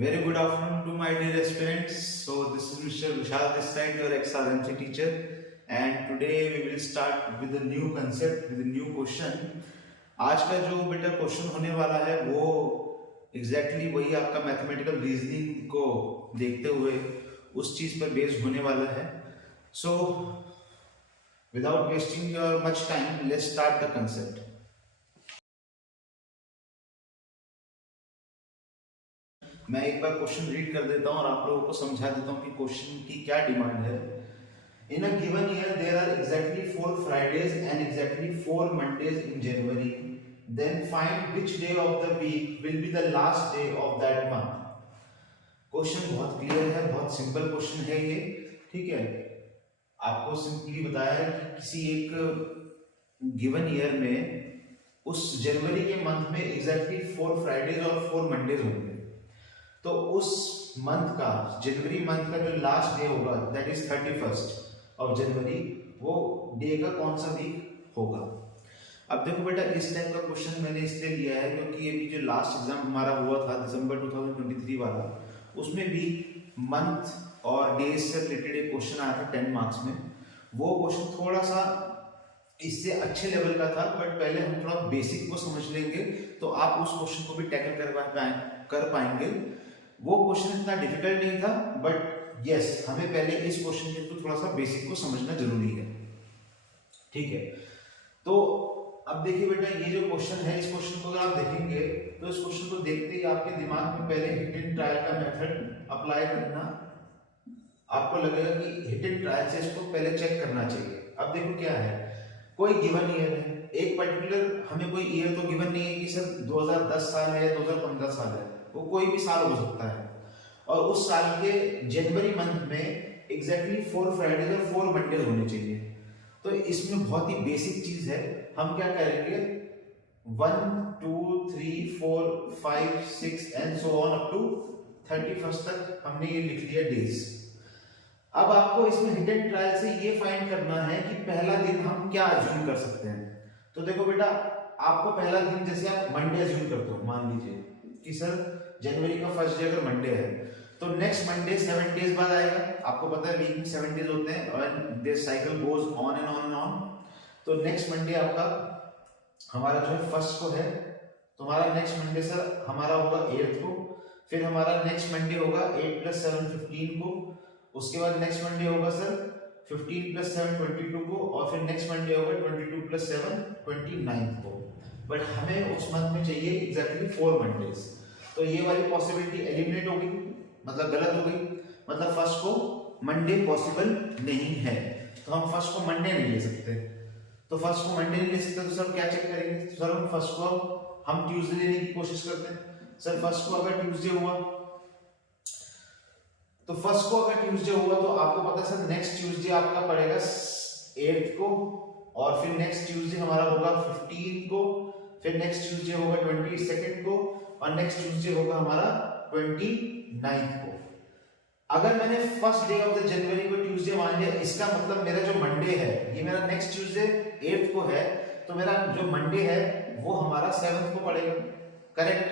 Very good afternoon to my dear aspirants. So this is Mr. Vishal this side, your ex-RMC teacher, and today we will start with a new concept, with a new question. आज का जो बेटा question होने वाला है वो exactly वही आपका मैथमेटिकल रीजनिंग को देखते हुए उस चीज पर बेस्ड होने वाला है. So without wasting your much time, let's start the concept. मैं एक बार क्वेश्चन रीड कर देता हूं और आप लोगों को समझा देता हूं कि क्वेश्चन की क्या डिमांड है. In a given year there are exactly 4 Fridays and exactly 4 Mondays in January. Then find which day of the week will be the last day of that month. Question बहुत clear है, बहुत simple question है ये. ठीक है, आपको simply बताया है कि किसी एक गिवन ईयर में उस जनवरी के मंथ में एग्जैक्टली 4 फ्राइडेज और 4 मंडेज होंगे. तो उस मंथ का, जनवरी मंथ का जो लास्ट डे होगा that is 31st of January, वो डे का कौन सा वीक होगा. अब देखो बेटा, इस टाइप का क्वेश्चन मैंने इसलिए लिया है क्योंकि ये भी जो लास्ट एग्जाम हमारा हुआ था दिसंबर 2023 वाला, उसमें भी मंथ और डेज से रिलेटेड एक क्वेश्चन आया था 10 मार्क्स में. वो क्वेश्चन थोड़ा सा इससे अच्छे लेवल का था, बट पहले हम थोड़ा बेसिक को समझ लेंगे तो आप उस क्वेश्चन को भी टैकल कर पाएंगे. वो क्वेश्चन इतना डिफिकल्ट नहीं था, बट यस, हमें पहले इस क्वेश्चन के थोड़ा सा बेसिक को समझना जरूरी है. ठीक है, तो अब देखिए बेटा, ये जो क्वेश्चन है, इस क्वेश्चन को अगर आप देखेंगे तो इस क्वेश्चन को देखते ही आपके दिमाग में पहले हिट एंड ट्रायल का मेथड अप्लाई करना, आपको लगेगा कि हिट एंड ट्रायल से इसको पहले चेक करना चाहिए. अब देखो क्या है, कोई गिवन ईयर है, एक पर्टिकुलर हमें कोई ईयर तो गिवन नहीं है कि सर 2010 साल है या 2015 साल है, वो कोई भी साल हो सकता है. और उस साल के जनवरी मंथ में एग्जैक्टली 4 फ्राइडेज और 4 मंडेज होने चाहिए. तो इसमें बहुत ही बेसिक चीज है. हम क्या करेंगे, 1 2 3 4 5 6 and so on up to 31st तक हमने ये लिख लिया डेज. अब आपको इसमें हिट एंड ट्रायल से ये फाइंड करना है कि पहला दिन हम क्या अज्यूम कर सकते हैं. तो देखो बेटा, आपको पहला दिन जैसे आप मंडे अज्यूम करते हो, मान लीजिए कि सर जनवरी का फर्स्ट डे अगर मंडे है तो नेक्स्ट मंडे 7 डेज बाद आएगा. आपको पता है वीक में 7 डेज होते हैं और this cycle goes on and on and on. तो नेक्स्ट मंडे आपका हमारा जो है फर्स्ट को है, तो हमारा नेक्स्ट मंडे सर हमारा होगा 8th को. फिर हमारा नेक्स्ट मंडे होगा 8 + 7 15 को. उसके बाद नेक्स्ट मंडे होगा सर 15 + 7 22 को. और फिर नेक्स्ट मंडे होगा 22 + 7 29 को. बट हमें उस मंथ में चाहिए एग्जैक्टली 4 मंडेज. तो ये वाली पॉसिबिलिटी एलिमिनेट हो गई, मतलब गलत हो गई. मतलब फर्स्ट को मंडे पॉसिबल नहीं है, तो हम फर्स्ट को मंडे नहीं ले सकते. तो फर्स्ट को मंडे नहीं ले सकते तो सर क्या चेक करेंगे, तो सर हम फर्स्ट को हम ट्यूसडे लेने की कोशिश करते हैं. सर फर्स्ट को अगर ट्यूसडे हुआ, तो फर्स्ट को अगर ट्यूसडे हुआ तो आपको पता है सर नेक्स्ट ट्यूसडे आपका पड़ेगा 8th को. और फिर नेक्स्ट ट्यूसडे हमारा होगा 15 को. फिर नेक्स्ट ट्यूसडे होगा 22nd को. और नेक्स्ट ट्यूसडे होगा हमारा 29th को. अगर मैंने first day of the January को ट्यूसडे मान लिया, इसका मतलब मेरा जो मंडे है, ये मेरा नेक्स्ट ट्यूसडे 8th को है, तो मेरा जो मंडे है वो हमारा 7th को पड़ेगा. करेक्ट.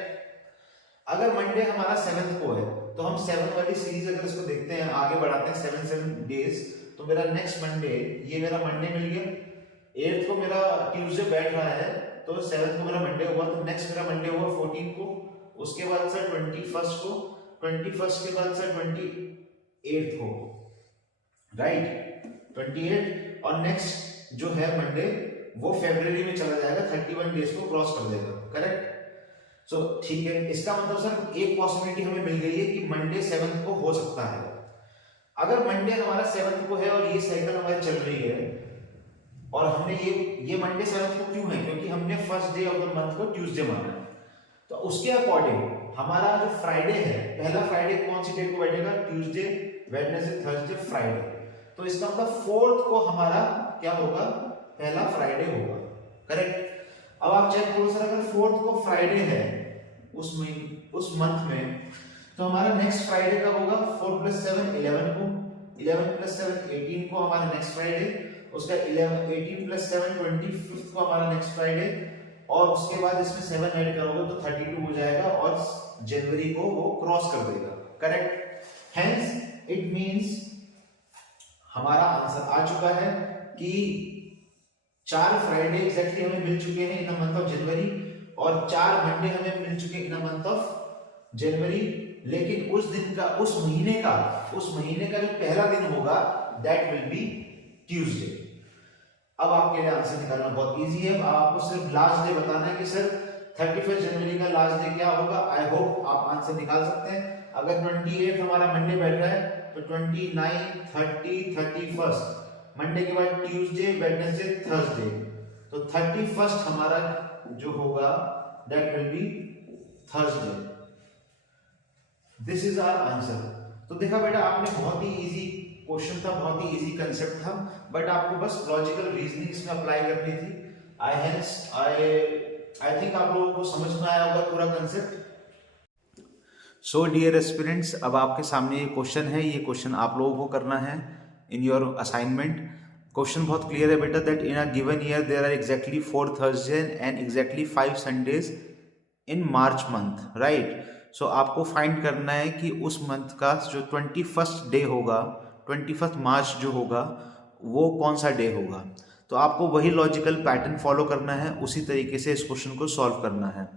अगर मंडे हमारा 7th को है तो हम 7 वाली सीरीज अगर इसको देखते हैं, आगे बढ़ाते हैं 7 डेज, तो मेरा नेक्स्ट मंडे, ये मेरा मंडे मिल गया. 8th को मेरा ट्यूसडे बैठ रहा है, तो 7th को मेरा मंडे हुआ, तो नेक्स्ट मेरा मंडे हुआ 14 को. उसके बाद सर 21st को, 21st के बाद सर 28th को, राइट 28. और नेक्स्ट जो है मंडे वो फरवरी में चला जाएगा, 31 डेज को क्रॉस कर देगा. करेक्ट. सो ठीक है, इसका मतलब सर एक पॉसिबिलिटी हमें मिल गई है कि मंडे 7th को हो सकता है. अगर मंडे हमारा 7th को है और ये साइकिल हमारी चल रही है, और हमने ये मंडे 7th को क्यों है, क्योंकि हमने first day of the month को ट्यूसडे माना है. तो उसके अकॉर्डिंग हमारा जो फ्राइडे है, पहला फ्राइडे कौन सी डेट को बैठेगा, ट्यूसडे वेडनेसडे थर्सडे फ्राइडे. तो इसका मतलब 4th को हमारा क्या होगा, पहला फ्राइडे होगा. करेक्ट. अब आप चेक करो सर, अगर 4th को फ्राइडे है उस मंथ में, तो हमारा नेक्स्ट फ्राइडे कब होगा, 4 + 7 11 को. 11 + 7 18 को हमारा नेक्स्ट फ्राइडे. उसका 18 + 7 25th को हमारा नेक्स्ट फ्राइडे. और उसके बाद इसमें 7 ऐड करोगे तो 32 हो जाएगा और जनवरी को वो क्रॉस कर देगा, करेक्ट। हेंस इट मींस हमारा आंसर आ चुका है कि 4 फ्राइडे एग्जैक्टली हमें मिल चुके हैं in the month of January और 4 मंडे हमें मिल चुके हैं in the month of January. लेकिन उस दिन का, उस महीने का जो पहला दिन होगा दैट विल बी ट्यूसडे। अब आपके लिए आंसर निकालना बहुत इजी है। अब आपको सिर्फ लास्ट डे बताना है कि सर 31 जनवरी का लास्ट डे क्या होगा। आई होप आप आंसर निकाल सकते हैं। अगर 28 हमारा मंडे बैठ रहा है तो 29, 30, 31 मंडे के बाद ट्यूसडे, वेडनेसडे, थर्सडे, तो 31 हमारा जो होगा that will be Thursday. This is our answer. तो देखा बेटा, आपने बहुत ही इजी क्वेश्चन था, बहुत ही इजी कंसेप्ट था, बट आपको बस लॉजिकल रीजनिंग इसमें अप्लाई करनी थी। आई थिंक आप लोगों को समझ में आया होगा पूरा कंसेप्ट। सो डियर एस्पिरेंट्स, अब आपके सामने ये क्वेश्चन है, ये क्वेश्चन आप लोगों को करना है इन योर असाइनमेंट। क्वेश्चन बहुत क्लियर है बेटा, that in a given year there are exactly 4 Thursday and exactly 5 Sundays in March month, right. So आपको फाइंड करना है कि उस मंथ का जो 21st डे होगा, 21 मार्च जो होगा, वो कौन सा डे होगा। तो आपको वही लॉजिकल पैटर्न फॉलो करना है, उसी तरीके से इस क्वेश्चन को सॉल्व करना है।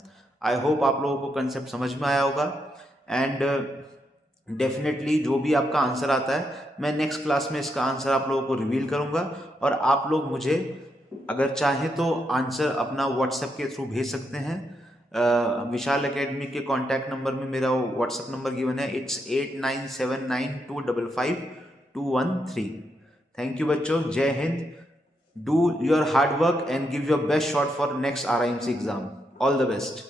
आई होप आप लोगों को कंसेप्ट समझ में आया होगा एंड डेफिनेटली जो भी आपका आंसर आता है मैं नेक्स्ट क्लास में इसका आंसर आप लोगों को रिवील करूंगा और आप लोग मुझे अगर चाहें तो आंसर अपना व्हाट्सएप के थ्रू भेज सकते हैं। विशाल एकेडमी के कॉन्टैक्ट नंबर में मेरा व्हाट्सएप नंबर गिवन है, इट्स 8979255213। थैंक यू बच्चों, जय Hind. Do your hard work and give your best shot for next RIMC exam. All the best.